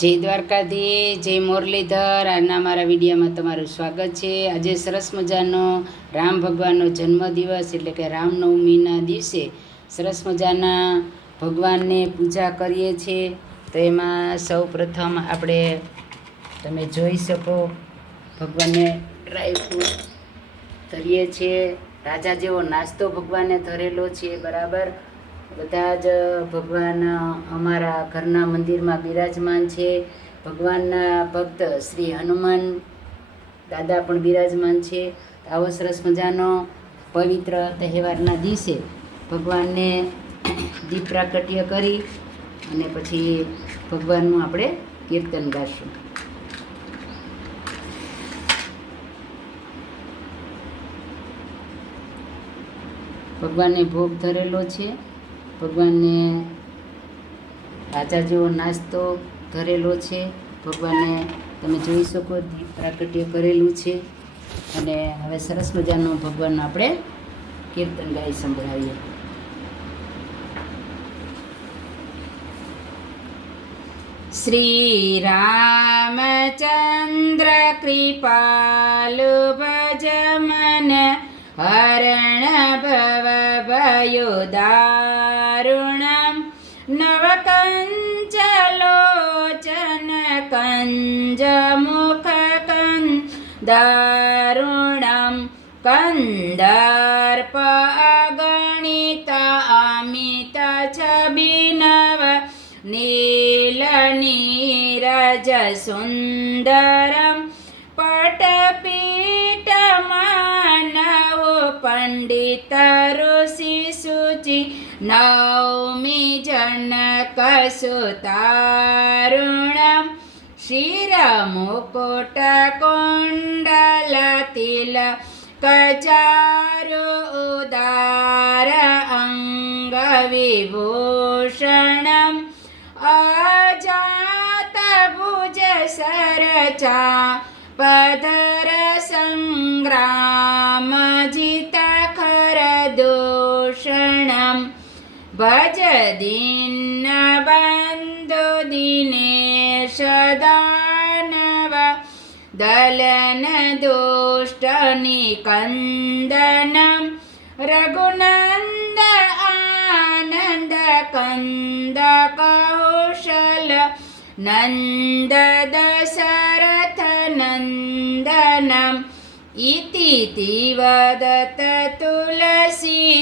જય દ્વારકાધીશ, જય મુરલીધર. આજના મારા વિડીયોમાં તમારું સ્વાગત છે. આજે સરસ મજાનો રામ ભગવાનનો જન્મદિવસ એટલે કે રામનવમીના દિવસે સરસ મજાના ભગવાનને પૂજા કરીએ છીએ. તો એમાં સૌ પ્રથમ આપણે તમે જોઈ શકો ભગવાનને ડ્રાયફ્રૂટ ધરીએ છીએ. રાજા જેવો નાસ્તો ભગવાનને ધરેલો છે. બરાબર બધા જ ભગવાન અમારા ઘરના મંદિરમાં બિરાજમાન છે. ભગવાનના ભક્ત શ્રી હનુમાન દાદા પણ બિરાજમાન છે. આવો સરસ મજાનો પવિત્ર તહેવારના દિવસે ભગવાનને દીપ પ્રાગટ્ય કરી અને પછી ભગવાનનું આપણે કીર્તન ગાશું. ભગવાનને ભોગ ધરેલો છે. ભગવાનને રાજા જેવો નાસ્તો ધરેલો છે. ભગવાનને તમે જોઈ શકો દીપ પ્રાગટ્ય કરેલું છે. અને હવે સરસ મજાનું ભગવાનનું આપણે કીર્તન ગાઈ સંભળાવીએ. શ્રી રામચંદ્ર કૃપાલુ ભજ મન હરણ ભવ ભયો દારુણમ નવકંચલોચન કંજ મુખ દારુણમ કંદર્પ અગણિત અમિત છબિનવ નીલ નીરજ સુંદરમ પટપીઠ માનવ પંડિત ઋષિ શુચિ નૌમી જનક સુતારુણમ શિરમુકુટ કુંડલ તિલક ચારુ ઉદાર અંગ વિભૂષણમ અજાત ભુજ સરચા પધર સંગ્રામ જીત ખર દૂષણમ ભજ દીન બંધુ દિનેશ દાનવ દલન દુષ્ટ નિકંદનમ રઘુનંદ આનંદ કંદ કૌશલ નંદ દશરથ નંદનમ ઇતિ વદત તુલસી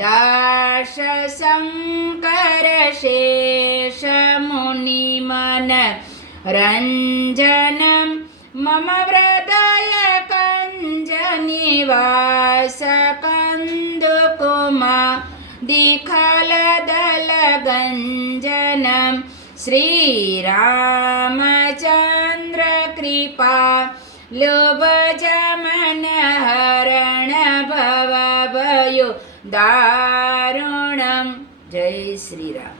દાસ શંકર શેષ મુનિમન રંજનમ મમ હૃદય કંજ નિવાસ કંદુકુમા દિખલ દલ ગંજનમ શ્રી રામચંદ્ર કૃપા લોભજ મન હરણ ભવ ભયો દારુણમ. જય શ્રી રામ.